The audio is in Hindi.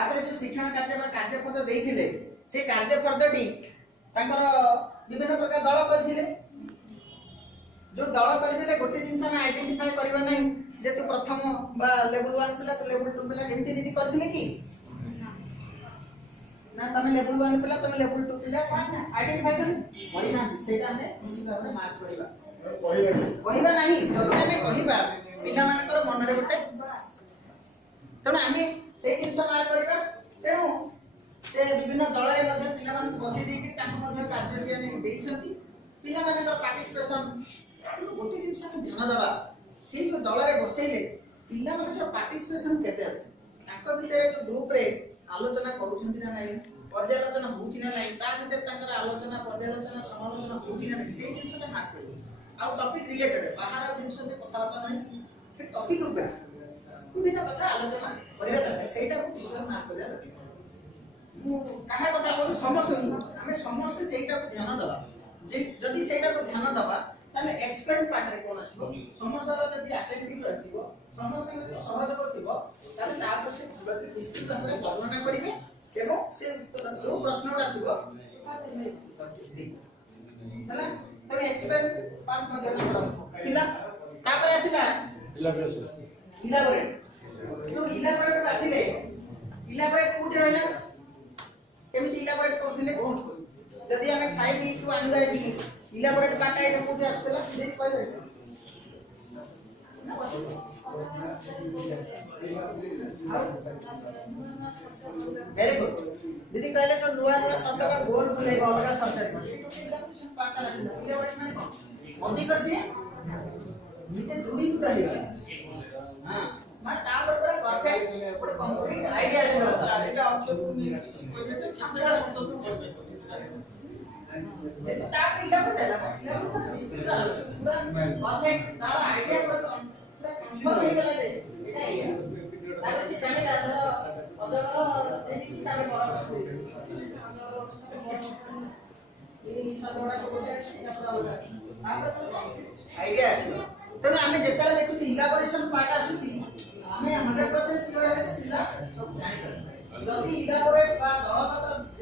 तापर जो शिक्षण कार्य बा कार्यपद देइथिले से कार्यपदटी तांकर विभिन्न प्रकार दल करथिले जो दल करथिले गोटे जिंस हम आइडेंटिफाई करबा नहीं जे तू प्रथम बा लेवल 1 पिला तो लेवल 2 पिला एमती दीदी करथिले कि ना तमे लेवल 1 पिला तमे लेवल 2 पिला कोन आइडेंटिफाई करि ना सेटा हमें निश्चित भाबरे मार्क करबा कहिबा नहीं जदि हमें कहिबा पिला मानकर मन रे गोटे तण हमें से जिंस मार्क करबा तेनु से विभिन्न दल रे मध्ये पिला मान बसि देकी तांको मध्ये कार्य बियाने देइछंती पिला मानकर पार्टिसिपेशन गोटे जिंस हम ध्यान देबा किंतु दल रे बसैले पिला मानकर पार्टिसिपेशन केते अछि तांको भितरे जो ग्रुप रे आलोचना करूछंती ना नाही पर्यालोचना होउछि ना नाही ता भितर तांकर आलोचना पर्यालोचना समालोचना होउछि ना नाही से जिंसटा मार्क करबो आ टॉपिक रिलेटेड बाहर जिंस दे कथा वार्ता नाही से टॉपिक ऊपर विभिन्न कथा आलोचना करिया दरकार सेटा को टीचर मार्क करिया दरकार मु काहे कथा बोलू समस्त हमें समस्त सेटा को ध्यान दबा जे जदी सेटा को ध्यान दबा ताले एक्सपेरिमेंट पार्ट रे कोन आसीबो समस्त जदी अटेंटिव रहतिबो समस्त जदी सहयोग करतिबो ताले तापर से पूरा विस्तृत भाबरे वर्णना करिवे एवं से जो प्रश्नटा थिबो हला तो एक्सपेरिमेंट पार्ट मध्ये थिला तापर आसीला इलाबोरेट तो इलाबोरेट आसीले इलाबोरेट कोठी रहला केमिति इलाबोरेट करथिले जदी हमें 5 टू आनिबा एठी इलाबोरेट काटा ए कोठी आस्तला देख कहबे ना बस वेरी गुड दीदी कहले तो नुआ नुआ शब्द का गोल बुलेबा अलगा शब्द रे इलाबोरेशन पार्ट आसीला इलाबोरेट माने कोन अधिक से निजे दूरी कहि हां मैं तापर पूरा परफेक्ट पूरा कंप्लीट आईडिया आसीला चारिटा अक्षर को नहीं कोइ तो सातटा शब्द को करबे जेते ता इलाबोरेट है इलाबोरेट विस्तृत पूरा परफेक्ट तार आईडिया पूरा कंफर्म हो गला जे एटा है तापर से जाने का अदर देखि तापर बड़ा ये सब बड़ा को गोटे एटा पूरा अलग तापर तो आईडिया आसीला तेणु आम जिते देखुचे इलाबोरेशन पार्ट आसुची आम 100% सियोर है पिला सब जानि जदि इलाबोरेट बा दलगत